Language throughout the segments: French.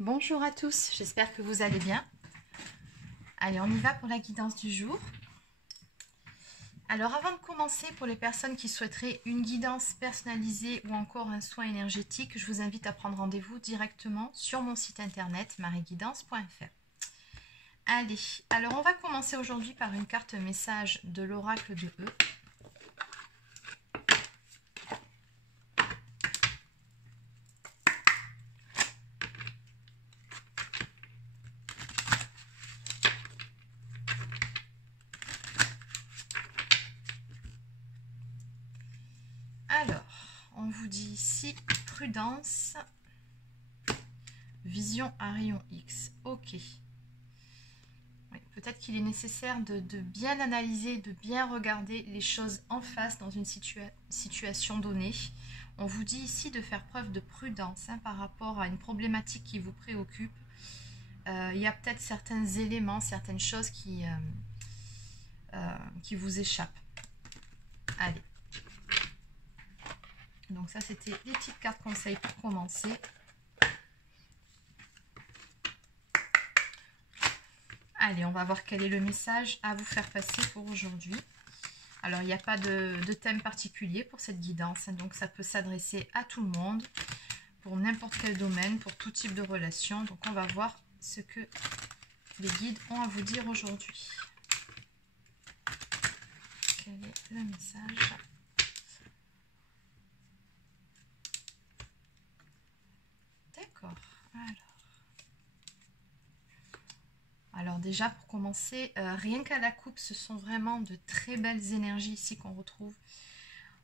Bonjour à tous, j'espère que vous allez bien. Allez, on y va pour la guidance du jour. Alors avant de commencer, pour les personnes qui souhaiteraient une guidance personnalisée ou encore un soin énergétique, je vous invite à prendre rendez-vous directement sur mon site internet marieguidance.fr. Allez, alors on va commencer aujourd'hui par une carte message de l'oracle de E. Alors, on vous dit ici prudence, vision à rayon X. Ok. Oui, peut-être qu'il est nécessaire de bien analyser, de bien regarder les choses en face dans une situation donnée. On vous dit ici de faire preuve de prudence par rapport à une problématique qui vous préoccupe. Il y a peut-être certains éléments, certaines choses qui vous échappent. Allez. Donc ça, c'était les petites cartes conseils pour commencer. Allez, on va voir quel est le message à vous faire passer pour aujourd'hui. Alors, il n'y a pas de thème particulier pour cette guidance, donc ça peut s'adresser à tout le monde, pour n'importe quel domaine, pour tout type de relation. Donc, on va voir ce que les guides ont à vous dire aujourd'hui. Quel est le message ? D'accord, alors déjà, pour commencer, rien qu'à la coupe, ce sont vraiment de très belles énergies ici qu'on retrouve.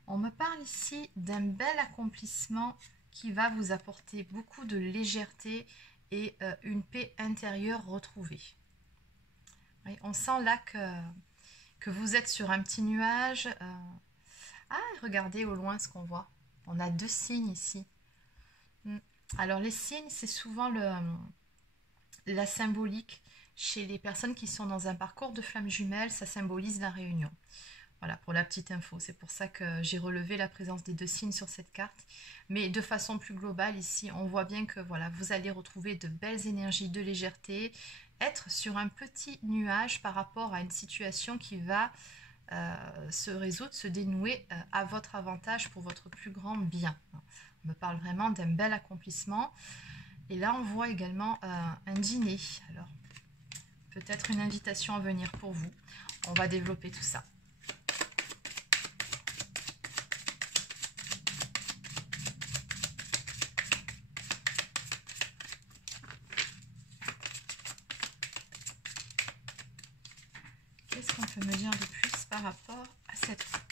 On me parle ici d'un bel accomplissement qui va vous apporter beaucoup de légèreté et une paix intérieure retrouvée. Oui, on sent là que vous êtes sur un petit nuage. Ah, regardez au loin ce qu'on voit. On a deux signes ici. Alors les signes, c'est souvent la symbolique. Chez les personnes qui sont dans un parcours de flammes jumelles, ça symbolise la réunion. Voilà, pour la petite info. C'est pour ça que j'ai relevé la présence des deux signes sur cette carte. Mais de façon plus globale, ici, on voit bien que voilà, vous allez retrouver de belles énergies de légèreté, être sur un petit nuage par rapport à une situation qui va se résoudre, se dénouer à votre avantage pour votre plus grand bien. On me parle vraiment d'un bel accomplissement. Et là, on voit également un dîner. Alors, peut-être une invitation à venir pour vous. On va développer tout ça. Qu'est-ce qu'on peut me dire de plus par rapport à cette coupe ?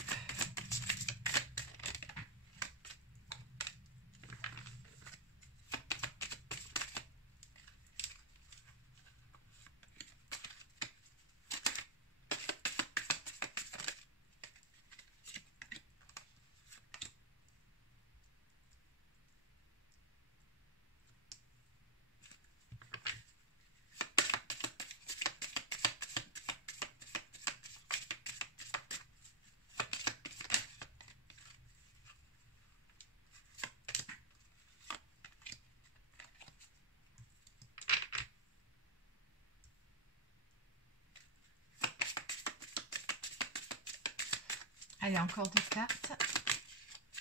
Allez, encore deux cartes.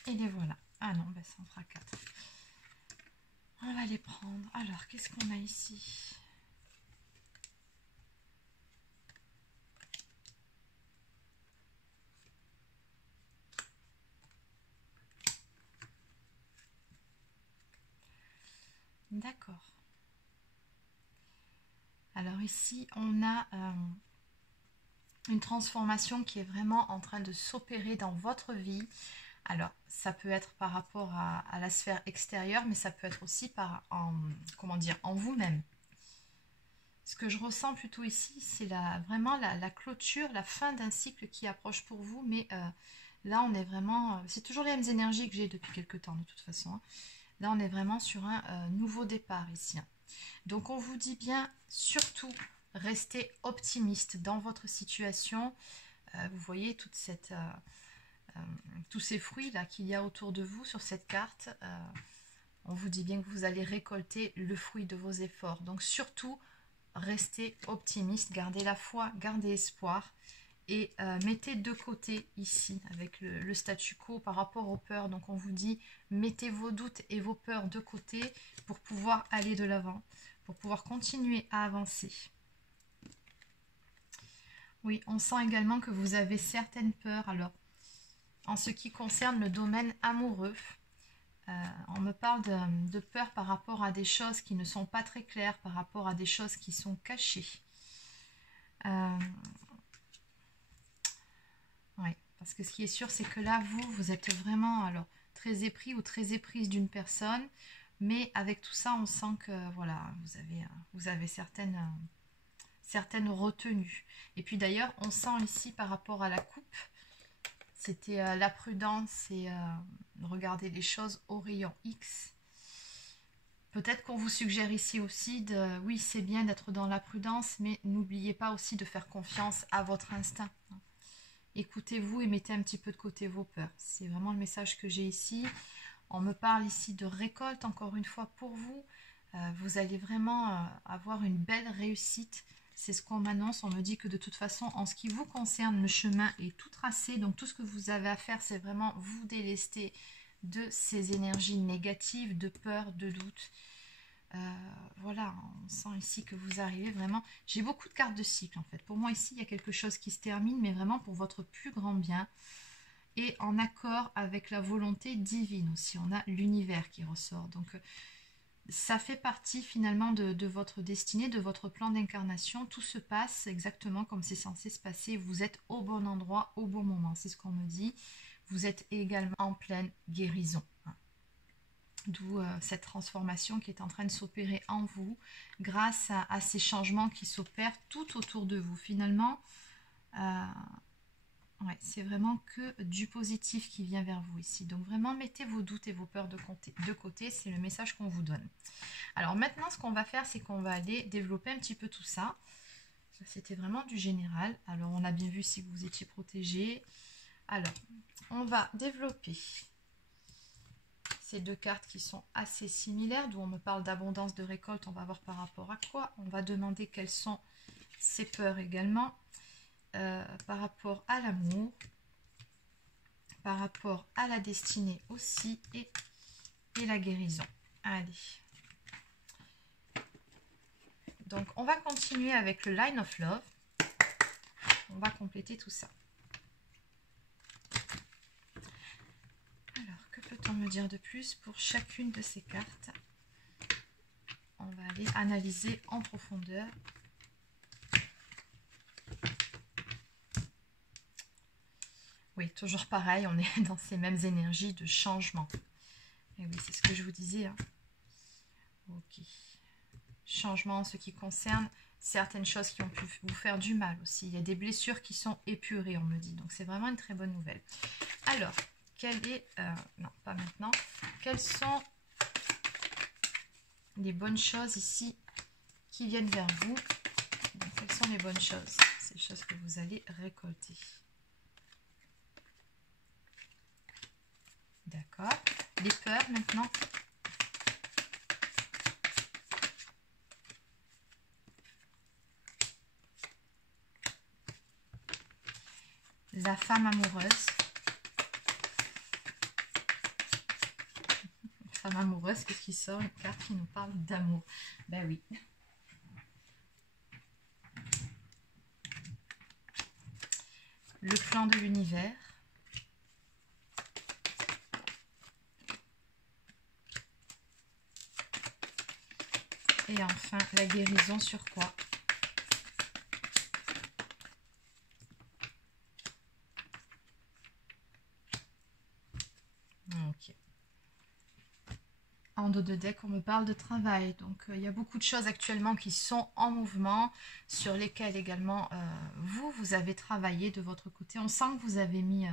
Et les voilà. Ah non, ben ça en fera 4. On va les prendre. Alors, qu'est-ce qu'on a ici ? D'accord. Alors ici, on a une transformation qui est vraiment en train de s'opérer dans votre vie. Alors, ça peut être par rapport à la sphère extérieure, mais ça peut être aussi en vous-même. Ce que je ressens plutôt ici, c'est vraiment la clôture, la fin d'un cycle qui approche pour vous, mais là, on est vraiment... c'est toujours les mêmes énergies que j'ai depuis quelques temps, de toute façon. Hein. Là, on est vraiment sur un nouveau départ ici. Hein. Donc, on vous dit bien, surtout, restez optimiste dans votre situation. Vous voyez toute tous ces fruits là qu'il y a autour de vous sur cette carte. On vous dit bien que vous allez récolter le fruit de vos efforts. Donc surtout, restez optimiste, gardez la foi, gardez espoir. Et mettez de côté ici, avec le statu quo par rapport aux peurs. Donc on vous dit, mettez vos doutes et vos peurs de côté pour pouvoir aller de l'avant, pour pouvoir continuer à avancer. Oui, on sent également que vous avez certaines peurs. Alors, en ce qui concerne le domaine amoureux, on me parle de peur par rapport à des choses qui ne sont pas très claires, par rapport à des choses qui sont cachées. Oui, parce que ce qui est sûr, c'est que là, vous êtes vraiment alors très épris ou très éprise d'une personne, mais avec tout ça, on sent que voilà, vous avez certaines retenues. Et puis d'ailleurs, on sent ici par rapport à la coupe, c'était la prudence et regarder les choses au rayon X. Peut-être qu'on vous suggère ici aussi oui, c'est bien d'être dans la prudence, mais n'oubliez pas aussi de faire confiance à votre instinct. Écoutez-vous et mettez un petit peu de côté vos peurs. C'est vraiment le message que j'ai ici. On me parle ici de récolte, encore une fois, pour vous. Vous allez vraiment avoir une belle réussite. C'est ce qu'on m'annonce. On me dit que de toute façon, en ce qui vous concerne, le chemin est tout tracé. Donc tout ce que vous avez à faire, c'est vraiment vous délester de ces énergies négatives, de peur, de doute. Voilà, on sent ici que vous arrivez vraiment... J'ai beaucoup de cartes de cycle en fait. Pour moi ici, il y a quelque chose qui se termine, mais vraiment pour votre plus grand bien. Et en accord avec la volonté divine aussi. On a l'univers qui ressort. Donc ça fait partie finalement de votre destinée, de votre plan d'incarnation. Tout se passe exactement comme c'est censé se passer. Vous êtes au bon endroit, au bon moment. C'est ce qu'on me dit. Vous êtes également en pleine guérison. D'où cette transformation qui est en train de s'opérer en vous grâce à ces changements qui s'opèrent tout autour de vous. Finalement, ouais, c'est vraiment que du positif qui vient vers vous ici. Donc vraiment, mettez vos doutes et vos peurs de côté. C'est le message qu'on vous donne. Alors maintenant, ce qu'on va faire, c'est qu'on va aller développer un petit peu tout ça. C'était vraiment du général. Alors, on a bien vu si vous étiez protégé. Alors, on va développer ces deux cartes qui sont assez similaires, d'où on me parle d'abondance de récolte. On va voir par rapport à quoi. On va demander quelles sont ces peurs également, par rapport à l'amour, par rapport à la destinée aussi, et la guérison. Allez. Donc, on va continuer avec le Line of Love. On va compléter tout ça. Alors, que peut-on me dire de plus pour chacune de ces cartes? On va aller analyser en profondeur. Oui, toujours pareil, on est dans ces mêmes énergies de changement. Et oui, c'est ce que je vous disais. Hein. Ok. Changement en ce qui concerne certaines choses qui ont pu vous faire du mal aussi. Il y a des blessures qui sont épurées, on me dit. Donc, c'est vraiment une très bonne nouvelle. Alors, quelle est... non, pas maintenant. Quelles sont les bonnes choses ici qui viennent vers vous? Donc, quelles sont les bonnes choses? Ces choses que vous allez récolter. D'accord. Les peurs maintenant. La femme amoureuse. Femme amoureuse, qu'est-ce qui sort? Une carte qui nous parle d'amour. Ben oui. Le plan de l'univers. Et enfin, la guérison sur quoi? Ok. En dos de deck, on me parle de travail. Donc, il y a beaucoup de choses actuellement qui sont en mouvement, sur lesquelles également vous avez travaillé de votre côté. On sent que vous avez mis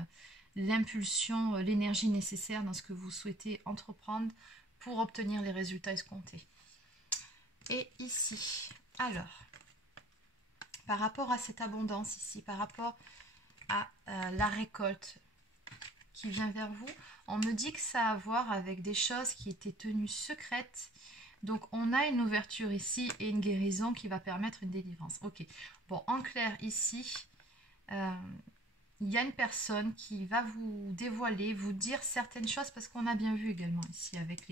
l'impulsion, l'énergie nécessaire dans ce que vous souhaitez entreprendre pour obtenir les résultats escomptés. Et ici, alors, par rapport à cette abondance ici, par rapport à la récolte, qui vient vers vous. On me dit que ça a à voir avec des choses qui étaient tenues secrètes. Donc, on a une ouverture ici et une guérison qui va permettre une délivrance. Ok. Bon, en clair, ici, il y a une personne qui va vous dévoiler, vous dire certaines choses, parce qu'on a bien vu également ici avec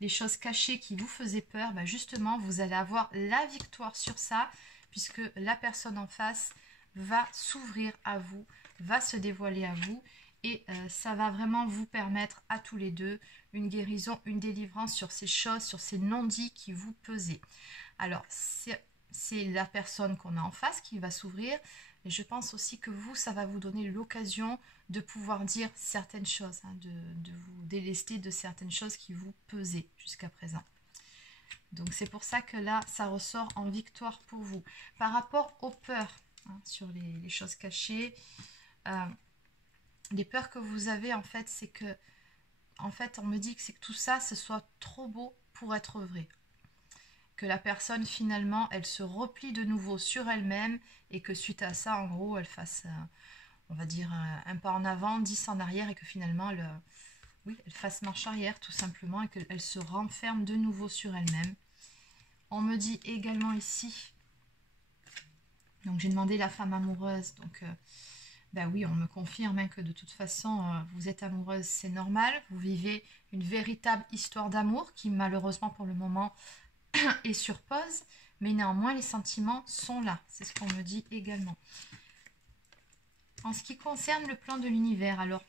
les choses cachées qui vous faisaient peur. Ben justement, vous allez avoir la victoire sur ça, puisque la personne en face va s'ouvrir à vous, va se dévoiler à vous. Et ça va vraiment vous permettre à tous les deux une guérison, une délivrance sur ces choses, sur ces non-dits qui vous pesaient. Alors, c'est la personne qu'on a en face qui va s'ouvrir. Et je pense aussi que vous, ça va vous donner l'occasion de pouvoir dire certaines choses, hein, de vous délester de certaines choses qui vous pesaient jusqu'à présent. Donc, c'est pour ça que là, ça ressort en victoire pour vous. Par rapport aux peurs, hein, sur les choses cachées, les peurs que vous avez, en fait, c'est que, en fait, on me dit que c'est que tout ça, ce soit trop beau pour être vrai. Que la personne, finalement, elle se replie de nouveau sur elle-même et que suite à ça, en gros, elle fasse, on va dire, un pas en avant, 10 en arrière et que finalement, elle fasse marche arrière, tout simplement, et qu'elle se renferme de nouveau sur elle-même. On me dit également ici, donc j'ai demandé la femme amoureuse, donc... ben oui, on me confirme hein, que de toute façon, vous êtes amoureuse, c'est normal. Vous vivez une véritable histoire d'amour qui, malheureusement, pour le moment, est sur pause. Mais néanmoins, les sentiments sont là. C'est ce qu'on me dit également. En ce qui concerne le plan de l'univers, alors,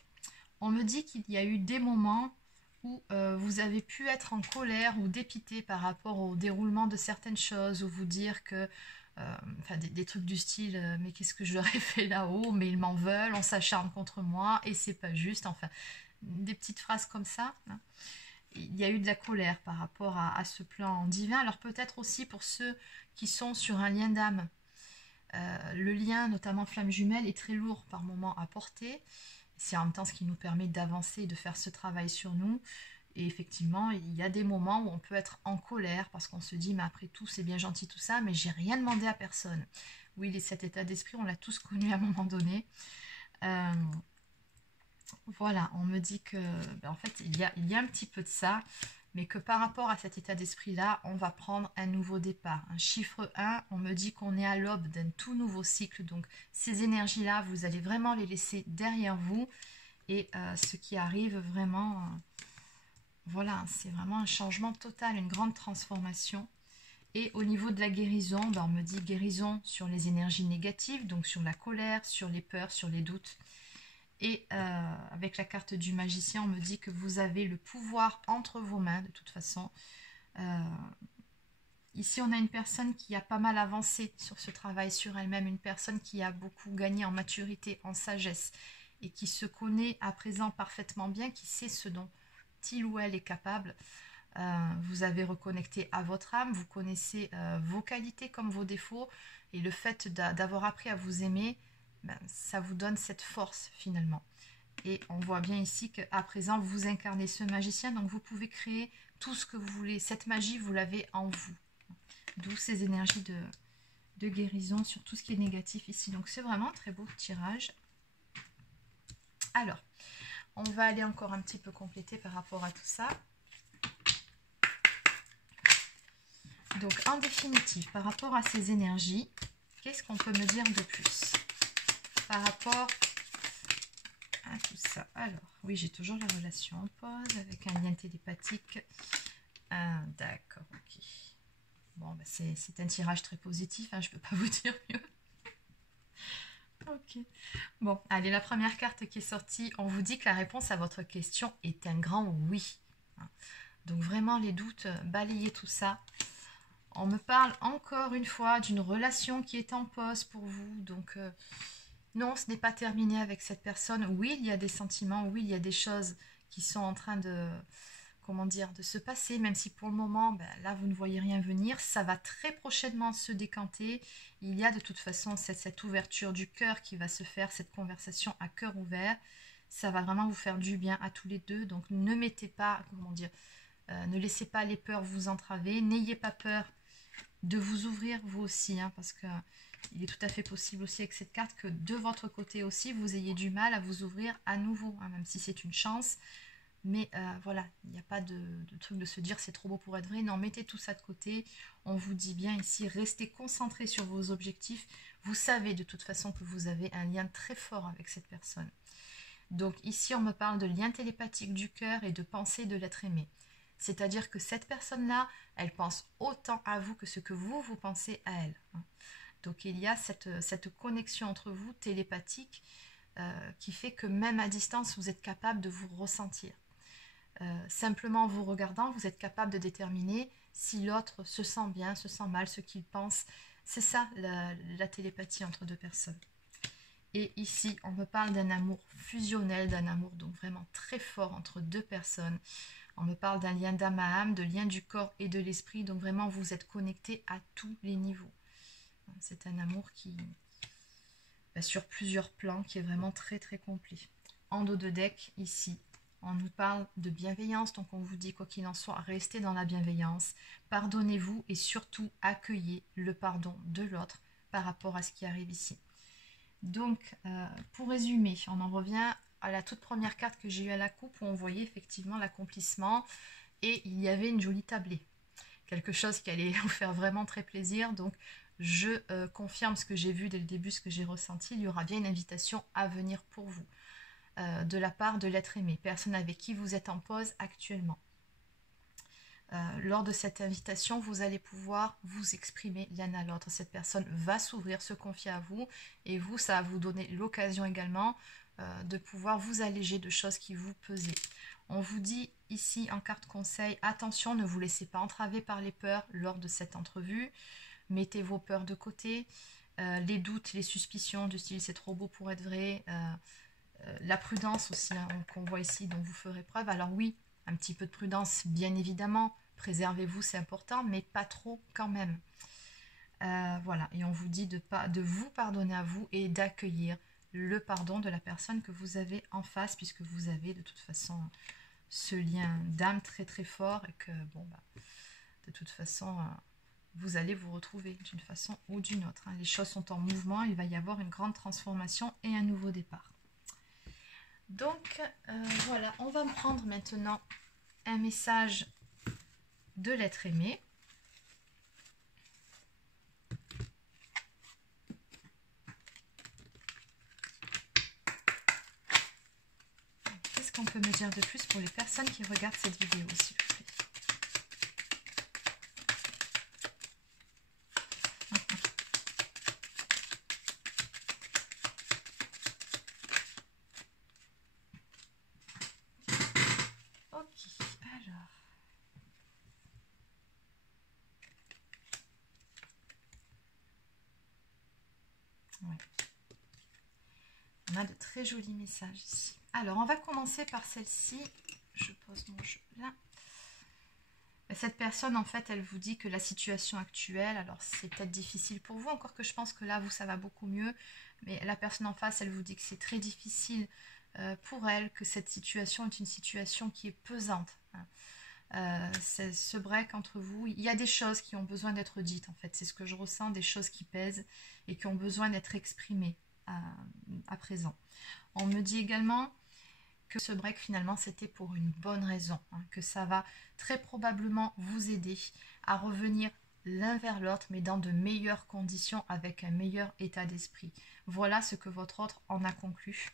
on me dit qu'il y a eu des moments où vous avez pu être en colère ou dépité par rapport au déroulement de certaines choses, ou vous dire que... enfin des trucs du style mais qu'est-ce que je leur ai fait là-haut, mais ils m'en veulent, on s'acharne contre moi et c'est pas juste, enfin des petites phrases comme ça, hein. Il y a eu de la colère par rapport à ce plan divin. Alors peut-être aussi pour ceux qui sont sur un lien d'âme, le lien notamment flamme jumelle est très lourd par moment à porter, c'est en même temps ce qui nous permet d'avancer, de faire ce travail sur nous. Et effectivement, il y a des moments où on peut être en colère parce qu'on se dit, mais après tout, c'est bien gentil tout ça, mais j'ai rien demandé à personne. Oui, cet état d'esprit, on l'a tous connu à un moment donné. Voilà, on me dit que, ben, en fait, il y a un petit peu de ça, mais que par rapport à cet état d'esprit-là, on va prendre un nouveau départ. Un chiffre 1, on me dit qu'on est à l'aube d'un tout nouveau cycle. Donc, ces énergies-là, vous allez vraiment les laisser derrière vous. Et ce qui arrive vraiment... voilà, c'est vraiment un changement total, une grande transformation. Et au niveau de la guérison, ben on me dit guérison sur les énergies négatives, donc sur la colère, sur les peurs, sur les doutes. Et avec la carte du magicien, on me dit que vous avez le pouvoir entre vos mains, de toute façon. Ici, on a une personne qui a pas mal avancé sur ce travail sur elle-même, une personne qui a beaucoup gagné en maturité, en sagesse, et qui se connaît à présent parfaitement bien, qui sait ce dont il ou elle est capable. Vous avez reconnecté à votre âme, vous connaissez vos qualités comme vos défauts, et le fait d'avoir appris à vous aimer, ben, ça vous donne cette force finalement. Et on voit bien ici qu'à présent vous incarnez ce magicien, donc vous pouvez créer tout ce que vous voulez. Cette magie, vous l'avez en vous. D'où ces énergies de guérison sur tout ce qui est négatif ici. Donc c'est vraiment un très beau tirage. Alors, on va aller encore un petit peu compléter par rapport à tout ça. Donc, en définitive, par rapport à ces énergies, qu'est-ce qu'on peut me dire de plus par rapport à tout ça? Alors, oui, j'ai toujours la relation en pause avec un lien télépathique. D'accord, ok. Bon, bah c'est un tirage très positif, hein, je ne peux pas vous dire mieux. Ok. Bon, allez, la première carte qui est sortie, on vous dit que la réponse à votre question est un grand oui. Donc vraiment, les doutes, balayez tout ça. On me parle encore une fois d'une relation qui est en pause pour vous. Donc, non, ce n'est pas terminé avec cette personne. Oui, il y a des sentiments, oui, il y a des choses qui sont en train de... comment dire, de se passer, même si pour le moment, ben, là, vous ne voyez rien venir. Ça va très prochainement se décanter. Il y a de toute façon cette ouverture du cœur qui va se faire, cette conversation à cœur ouvert. Ça va vraiment vous faire du bien à tous les deux. Donc, ne mettez pas, comment dire, ne laissez pas les peurs vous entraver. N'ayez pas peur de vous ouvrir vous aussi, hein, parce que il est tout à fait possible aussi avec cette carte que de votre côté aussi, vous ayez du mal à vous ouvrir à nouveau, hein, même si c'est une chance. Mais voilà, il n'y a pas de truc de se dire c'est trop beau pour être vrai. Non, mettez tout ça de côté. On vous dit bien ici, restez concentrés sur vos objectifs. Vous savez de toute façon que vous avez un lien très fort avec cette personne. Donc ici, on me parle de lien télépathique du cœur et de pensée de l'être aimé. C'est-à-dire que cette personne-là, elle pense autant à vous que ce que vous pensez à elle. Donc il y a cette connexion entre vous, télépathique, qui fait que même à distance, vous êtes capable de vous ressentir. Simplement en vous regardant, vous êtes capable de déterminer si l'autre se sent bien, se sent mal, ce qu'il pense. C'est ça la télépathie entre deux personnes. Et ici, on me parle d'un amour fusionnel, d'un amour donc vraiment très fort entre deux personnes. On me parle d'un lien d'âme à âme, de lien du corps et de l'esprit. Donc vraiment, vous êtes connectés à tous les niveaux. C'est un amour qui, sur plusieurs plans, qui est vraiment très très complet. En dos de deck, ici, on nous parle de bienveillance. Donc on vous dit, quoi qu'il en soit, restez dans la bienveillance. Pardonnez-vous et surtout accueillez le pardon de l'autre par rapport à ce qui arrive ici. Donc, pour résumer, on en revient à la toute première carte que j'ai eue à la coupe où on voyait effectivement l'accomplissement et il y avait une jolie tablée. Quelque chose qui allait vous faire vraiment très plaisir. Donc, je confirme ce que j'ai vu dès le début, ce que j'ai ressenti. Il y aura bien une invitation à venir pour vous de la part de l'être aimé, personne avec qui vous êtes en pause actuellement. Lors de cette invitation, vous allez pouvoir vous exprimer l'un à l'autre. Cette personne va s'ouvrir, se confier à vous. Et vous, ça va vous donner l'occasion également de pouvoir vous alléger de choses qui vous pesaient. On vous dit ici en carte conseil, attention, ne vous laissez pas entraver par les peurs lors de cette entrevue. Mettez vos peurs de côté. Les doutes, les suspicions du style c'est trop beau pour être vrai. La prudence aussi hein, qu'on voit ici, dont vous ferez preuve. Alors oui, un petit peu de prudence, bien évidemment. Préservez-vous, c'est important, mais pas trop quand même. Voilà, et on vous dit de vous pardonner à vous et d'accueillir le pardon de la personne que vous avez en face, puisque vous avez de toute façon ce lien d'âme très très fort et que, bon, de toute façon, vous allez vous retrouver d'une façon ou d'une autre. Hein. Les choses sont en mouvement, il va y avoir une grande transformation et un nouveau départ. Donc, voilà, on va me prendre maintenant un message de l'être aimé. Qu'est-ce qu'on peut me dire de plus pour les personnes qui regardent cette vidéo, s'il vous plaît? Ok, alors... Ouais. On a de très jolis messages ici. Alors, on va commencer par celle-ci. Je pose mon jeu là. Cette personne, en fait, elle vous dit que la situation actuelle, alors c'est peut-être difficile pour vous, encore que je pense que là, vous, ça va beaucoup mieux. Mais la personne en face, elle vous dit que c'est très difficile pour elle, que cette situation est une situation qui est pesante. C'est ce break entre vous, il y a des choses qui ont besoin d'être dites, en fait. C'est ce que je ressens, des choses qui pèsent et qui ont besoin d'être exprimées à présent. On me dit également que ce break finalement c'était pour une bonne raison, hein, que ça va très probablement vous aider à revenir l'un vers l'autre mais dans de meilleures conditions avec un meilleur état d'esprit. Voilà ce que votre autre en a conclu.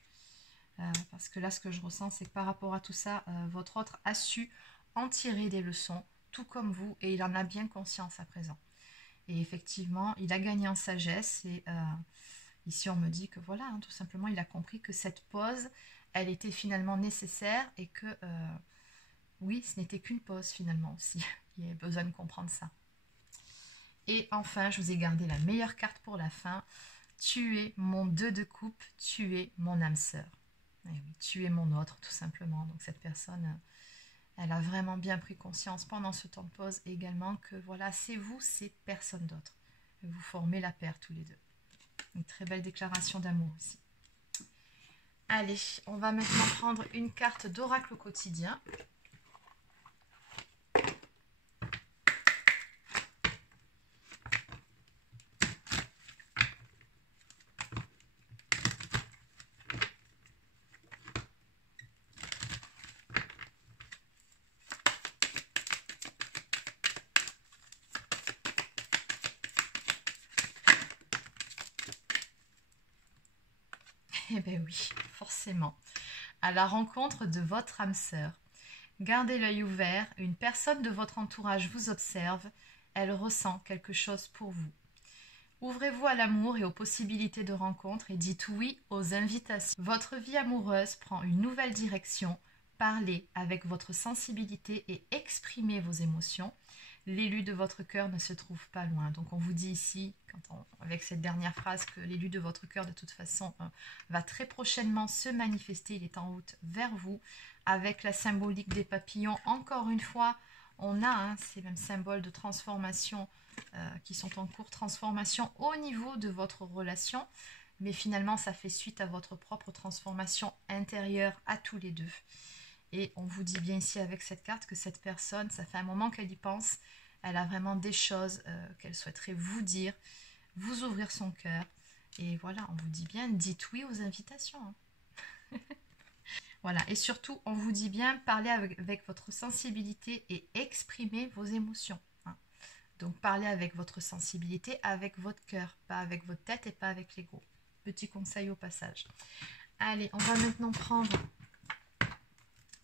Parce que là ce que je ressens c'est que par rapport à tout ça, votre autre a su en tirer des leçons, tout comme vous, et il en a bien conscience à présent. Et effectivement, il a gagné en sagesse et ici on me dit que voilà, hein, tout simplement il a compris que cette pause elle était finalement nécessaire et que, oui, ce n'était qu'une pause finalement aussi. Il y avait besoin de comprendre ça. Et enfin, je vous ai gardé la meilleure carte pour la fin. Tu es mon 2 de coupe, tu es mon âme sœur. Et oui, tu es mon autre, tout simplement. Donc cette personne, elle a vraiment bien pris conscience pendant ce temps de pause également que voilà, c'est vous, c'est personne d'autre. Vous formez la paire tous les deux. Une très belle déclaration d'amour aussi. Allez, on va maintenant prendre une carte d'oracle quotidien. Eh bien oui, forcément. À la rencontre de votre âme sœur. Gardez l'œil ouvert, une personne de votre entourage vous observe, elle ressent quelque chose pour vous. Ouvrez-vous à l'amour et aux possibilités de rencontre et dites oui aux invitations. Votre vie amoureuse prend une nouvelle direction. Parlez avec votre sensibilité et exprimez vos émotions. L'élu de votre cœur ne se trouve pas loin. Donc on vous dit ici, avec cette dernière phrase, que l'élu de votre cœur de toute façon va très prochainement se manifester. Il est en route vers vous. Avec la symbolique des papillons, encore une fois, on a ces mêmes symboles de transformation qui sont en cours, transformation au niveau de votre relation. Mais finalement, ça fait suite à votre propre transformation intérieure à tous les deux. Et on vous dit bien ici avec cette carte que cette personne, ça fait un moment qu'elle y pense, elle a vraiment des choses qu'elle souhaiterait vous dire, vous ouvrir son cœur. Et voilà, on vous dit bien, dites oui aux invitations. Voilà, et surtout, on vous dit bien, parlez avec votre sensibilité et exprimez vos émotions. Donc, parlez avec votre sensibilité, avec votre cœur, pas avec votre tête et pas avec l'ego. Petit conseil au passage. Allez, on va maintenant prendre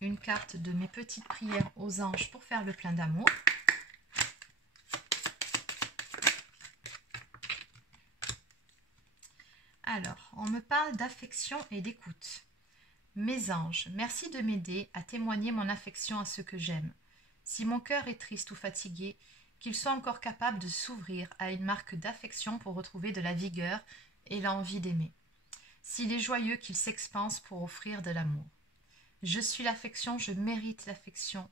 une carte de mes petites prières aux anges pour faire le plein d'amour. Alors, on me parle d'affection et d'écoute. Mes anges, merci de m'aider à témoigner mon affection à ceux que j'aime. Si mon cœur est triste ou fatigué, qu'il soit encore capable de s'ouvrir à une marque d'affection pour retrouver de la vigueur et l'envie d'aimer. S'il est joyeux, qu'il s'expanse pour offrir de l'amour. Je suis l'affection, je mérite l'affection.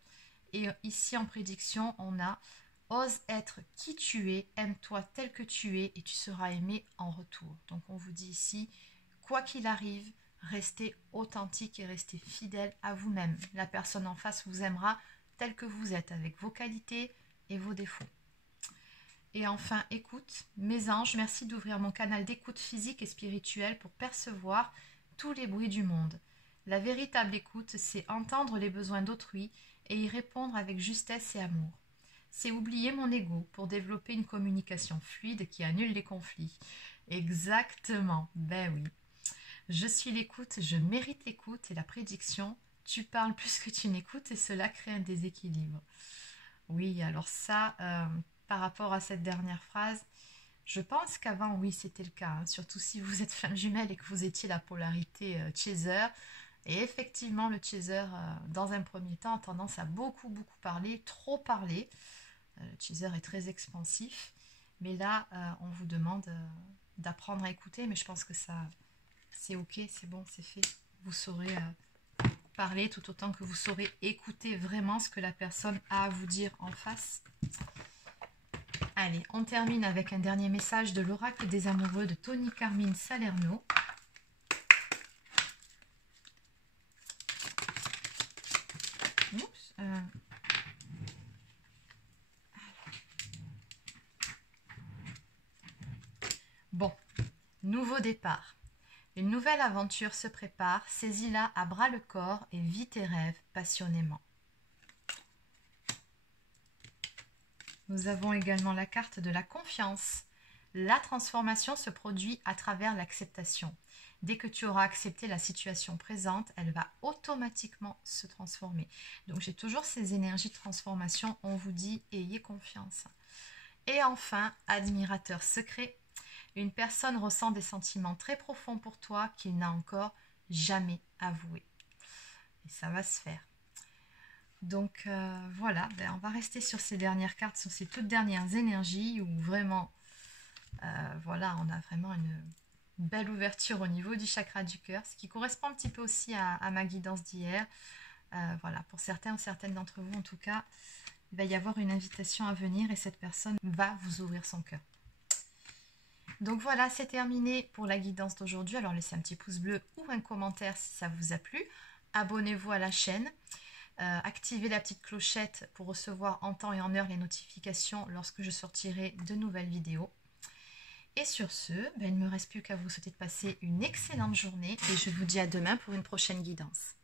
Et ici en prédiction, on a « Ose être qui tu es, aime-toi tel que tu es et tu seras aimé en retour ». Donc on vous dit ici, quoi qu'il arrive, restez authentique et restez fidèle à vous-même. La personne en face vous aimera tel que vous êtes, avec vos qualités et vos défauts. Et enfin, écoute, mes anges, merci d'ouvrir mon canal d'écoute physique et spirituelle pour percevoir tous les bruits du monde. La véritable écoute, c'est entendre les besoins d'autrui et y répondre avec justesse et amour. C'est oublier mon ego pour développer une communication fluide qui annule les conflits. Exactement, ben oui. Je suis l'écoute, je mérite l'écoute et la prédiction. Tu parles plus que tu n'écoutes et cela crée un déséquilibre. Oui, alors ça, par rapport à cette dernière phrase, je pense qu'avant, oui, c'était le cas. Surtout si vous êtes flamme jumelle et que vous étiez la polarité chaser. Et effectivement, le chaser, dans un premier temps, a tendance à beaucoup parler, trop parler. Le chaser est très expansif. Mais là, on vous demande d'apprendre à écouter. Mais je pense que ça, c'est ok, c'est bon, c'est fait. Vous saurez parler tout autant que vous saurez écouter vraiment ce que la personne a à vous dire en face. Allez, on termine avec un dernier message de l'oracle des amoureux de Tony Carmine Salerno. Oups, Bon, nouveau départ. Une nouvelle aventure se prépare, saisis-la à bras le corps et vis tes rêves passionnément. Nous avons également la carte de la confiance. La transformation se produit à travers l'acceptation. Dès que tu auras accepté la situation présente, elle va automatiquement se transformer. Donc j'ai toujours ces énergies de transformation, on vous dit ayez confiance. Et enfin, admirateur secret. Une personne ressent des sentiments très profonds pour toi qu'il n'a encore jamais avoués. Et ça va se faire. Donc voilà, on va rester sur ces dernières cartes, sur ces toutes dernières énergies où vraiment, voilà, on a vraiment une belle ouverture au niveau du chakra du cœur, ce qui correspond un petit peu aussi à ma guidance d'hier. Voilà, pour certains ou certaines d'entre vous en tout cas, il va y avoir une invitation à venir et cette personne va vous ouvrir son cœur. Donc voilà, c'est terminé pour la guidance d'aujourd'hui. Alors laissez un petit pouce bleu ou un commentaire si ça vous a plu. Abonnez-vous à la chaîne. Activez la petite clochette pour recevoir en temps et en heure les notifications lorsque je sortirai de nouvelles vidéos. Et sur ce, il ne me reste plus qu'à vous souhaiter de passer une excellente journée et je vous dis à demain pour une prochaine guidance.